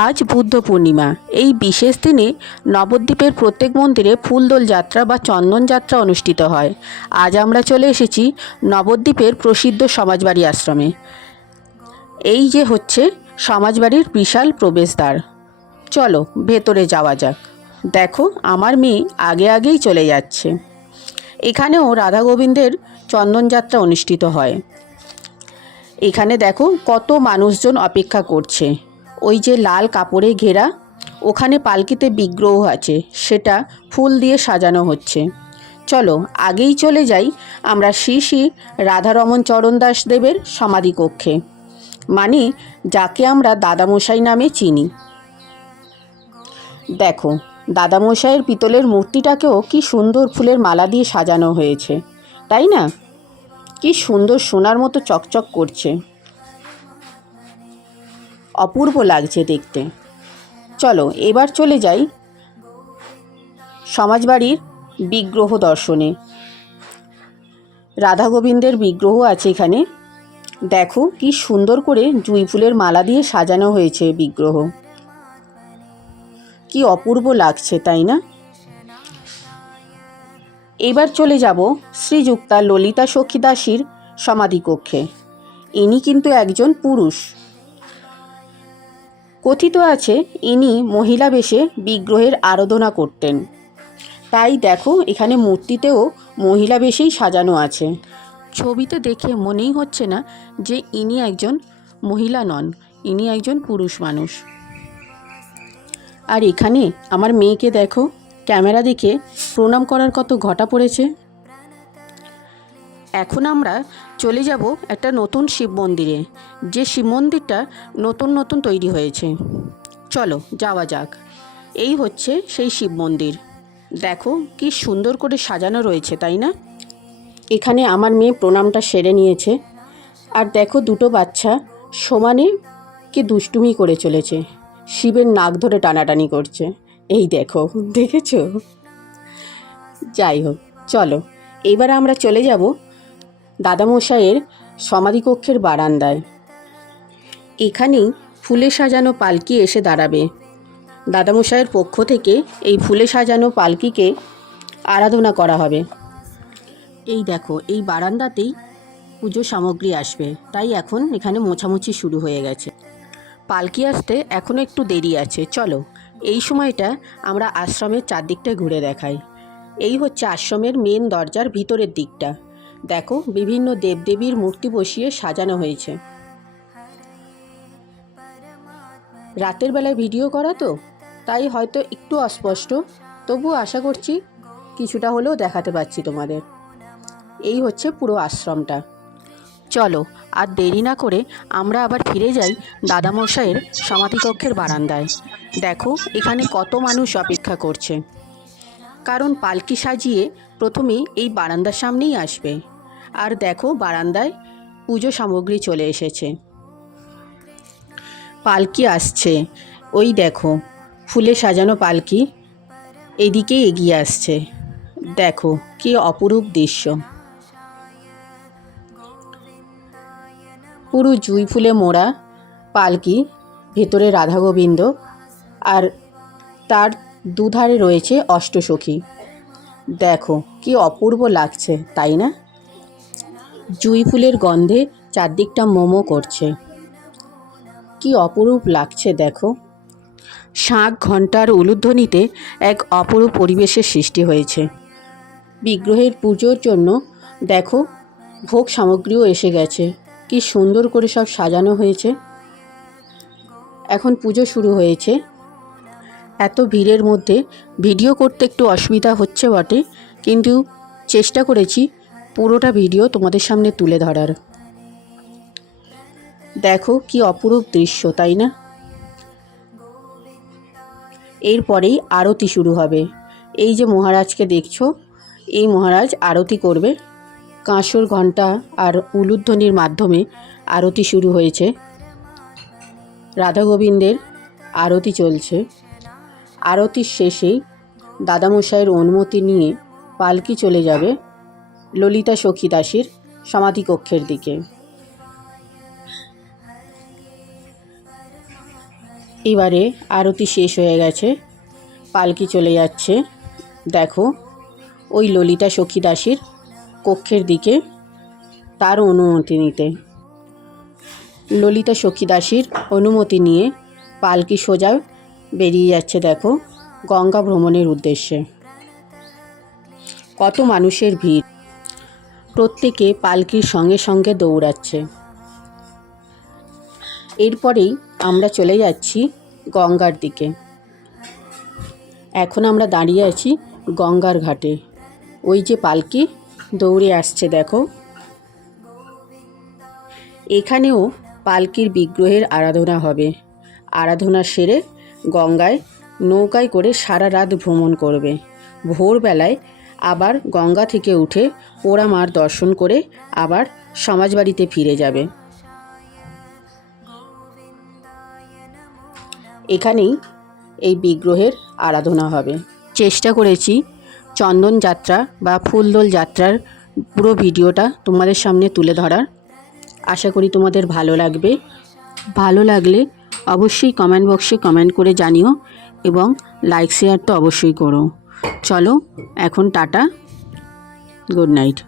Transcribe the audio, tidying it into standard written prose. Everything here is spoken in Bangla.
আজ বুদ্ধ পূর্ণিমা। এই বিশেষ দিনে নবদ্বীপের প্রত্যেক মন্দিরে ফুলদোল যাত্রা বা চন্দন যাত্রা অনুষ্ঠিত হয়। আজ আমরা চলে এসেছি নবদ্বীপের প্রসিদ্ধ সমাজবাড়ি আশ্রমে। এই যে হচ্ছে সমাজবাড়ির বিশাল প্রবেশদ্বার। চলো ভেতরে যাওয়া যাক। দেখো আমার মেয়ে আগে আগেই চলে যাচ্ছে। এখানেও রাধা গোবিন্দের চন্দন যাত্রা অনুষ্ঠিত হয়। এখানে দেখো কত মানুষজন অপেক্ষা করছে। ওই যে লাল কাপড়ে ঘেরা, ওখানে পালকিতে বিগ্রহ আছে, সেটা ফুল দিয়ে সাজানো হচ্ছে। চলো আগেই চলে যাই আমরা শ্রী শ্রী রাধারমণ চরণ দাস দেবের সমাধি কক্ষে, মানে যাকে আমরা দাদামশাই নামে চিনি। দেখো দাদামশাইয়ের পিতলের মূর্তিটাকেও কি সুন্দর ফুলের মালা দিয়ে সাজানো হয়েছে, তাই না? কি সুন্দর সোনার মতো চকচক করছে, অপূর্ব লাগছে দেখতে। চলো এবার চলে যাই সমাজবাড়ির বিগ্রহ দর্শনে। রাধা গোবিন্দের বিগ্রহ আছে এখানে। দেখো কি সুন্দর করে জুঁই ফুলের মালা দিয়ে সাজানো হয়েছে বিগ্রহ, কি অপূর্ব লাগছে, তাই না? এবার চলে যাব শ্রীযুক্তা ললিতা সখী দাসীর সমাধি কক্ষে। ইনি কিন্তু একজন পুরুষ। কথিত আছে ইনি মহিলা বেশে বিগ্রহের আরাধনা করতেন। তাই দেখো এখানে মূর্তিতেও মহিলা বেশেই সাজানো আছে। ছবিতে দেখে মনেই হচ্ছে না যে ইনি একজন মহিলা নন, ইনি একজন পুরুষ মানুষ। আর এখানে আমার মেয়েকে দেখো ক্যামেরা দেখে প্রণাম করার কত ঘটা পড়েছে। এখন আমরা চলে যাব একটা নতুন শিব মন্দিরে, যে শিব মন্দিরটা নতুন নতুন তৈরি হয়েছে। চলো যাওয়া যাক। এই হচ্ছে সেই শিব মন্দির। দেখো কি সুন্দর করে সাজানো রয়েছে, তাই না? এখানে আমার মেয়ে প্রণামটা সেরে নিয়েছে। আর দেখো দুটো বাচ্চা সমানে কি দুষ্টুমি করে চলেছে, শিবের নাক ধরে টানাটানি করছে। এই দেখো, দেখেছো? যাই হোক, চলো এবার আমরা চলে যাব দাদামশাইয়ের সমাধিকক্ষের বারান্দায়। এখানেই ফুলে সাজানো পালকি এসে দাঁড়াবে। দাদামশাইয়ের পক্ষ থেকে এই ফুলে সাজানো পালকিকে আরাধনা করা হবে। এই দেখো এই বারান্দাতেই পুজো সামগ্রী আসবে, তাই এখন এখানে মোছামুছি শুরু হয়ে গেছে। পালকি আসতে এখনও একটু দেরি আছে। চলো এই সময়টা আমরা আশ্রমের চারদিকটা ঘুরে দেখাই। এই হচ্ছে আশ্রমের মেন দরজার ভিতরের দিকটা। দেখো বিভিন্ন দেবদেবীর মূর্তি বসিয়ে সাজানো হয়েছে। রাতের বেলায় ভিডিও করা তো, তাই হয়তো একটু অস্পষ্ট, তবুও আশা করছি কিছুটা হলেও দেখাতে পারছি তোমাদের। এই হচ্ছে পুরো আশ্রমটা। চলো আর দেরি না করে আমরা আবার ফিরে যাই দাদামশাইয়ের সমাধিকক্ষের বারান্দায়। দেখো এখানে কত মানুষ অপেক্ষা করছে, কারণ পালকি সাজিয়ে প্রথমে এই বারান্দার সামনেই আসবে। আর দেখো বারান্দায় পুজো সামগ্রী চলে এসেছে। পালকি আসছে, ওই দেখো ফুলে সাজানো পালকি এদিকে এগিয়ে আসছে। দেখো কি অপরূপ দৃশ্য, পুরো জুঁই ফুলে মোড়া পালকি, ভেতরে রাধা গোবিন্দ, আর তার দুধারে রয়েছে অষ্টসখী। দেখো কি অপূর্ব লাগছে, তাই না? জুঁই ফুলের গন্ধে চারদিকটা মোমো করছে, কি অপরূপ লাগছে। দেখো শাঁখ ঘণ্টার উলুধ্বনিতে এক অপরূপ পরিবেশের সৃষ্টি হয়েছে। বিগ্রহের পুজোর জন্য দেখো ভোগ সামগ্রীও এসে গেছে, কি সুন্দর করে সব সাজানো হয়েছে। এখন পুজো শুরু হয়েছে। এত ভিড়ের মধ্যে ভিডিও করতে একটু অসুবিধা হচ্ছে বটে, কিন্তু চেষ্টা করেছি পুরোটা ভিডিও তোমাদের সামনে তুলে ধরার। দেখো কি অপরূপ দৃশ্য, তাই না? এরপরেই আরতি শুরু হবে। এই যে মহারাজকে দেখছো, এই মহারাজ আরতি করবে। কাঁসর ঘণ্টা আর উলুধ্বনির মাধ্যমে আরতি শুরু হয়েছে। রাধা গোবিন্দের আরতি চলছে। আরতির শেষেই দাদামশাইয়ের অনুমতি নিয়ে পালকি চলে যাবে ললিতা সখী দাসীর সমাধিকক্ষের দিকে। এবারে আরতি শেষ হয়ে গেছে, পালকি চলে যাচ্ছে। দেখো ওই ললিতা সখী দাসীর কক্ষের দিকে তার অনুমতি নিতে। ললিতা সখী দাসীর অনুমতি নিয়ে পালকি সোজা বেরিয়ে যাচ্ছে দেখো গঙ্গা ভ্রমণের উদ্দেশ্যে। কত মানুষের ভিড়, প্রত্যেকে পালকির সঙ্গে সঙ্গে দৌড়াচ্ছে। এরপরেই আমরা চলে যাচ্ছি গঙ্গার দিকে। এখন আমরা দাঁড়িয়ে আছি গঙ্গার ঘাটে। ওই যে পালকি দৌড়ে আসছে দেখো। এখানেও পালকির বিগ্রহের আরাধনা হবে। আরাধনা সেরে গঙ্গায় নৌকায় করে সারা রাত ভ্রমণ করবে। ভোরবেলায় আবার গঙ্গা থেকে উঠে পোড়া মার দর্শন করে আবার সমাজবাড়িতে ফিরে যাবে। এখানেই এই বিগ্রহের আরাধনা হবে। চেষ্টা করেছি চন্দন যাত্রা বা ফুলদোল যাত্রার পুরো ভিডিওটা তোমাদের সামনে তুলে ধরার। আশা করি তোমাদের ভালো লাগবে। ভালো লাগলে অবশ্যই কমেন্ট বক্সে কমেন্ট করে জানিও এবং লাইক শেয়ার তো অবশ্যই করো। চলো এখন টাটা, গুড নাইট।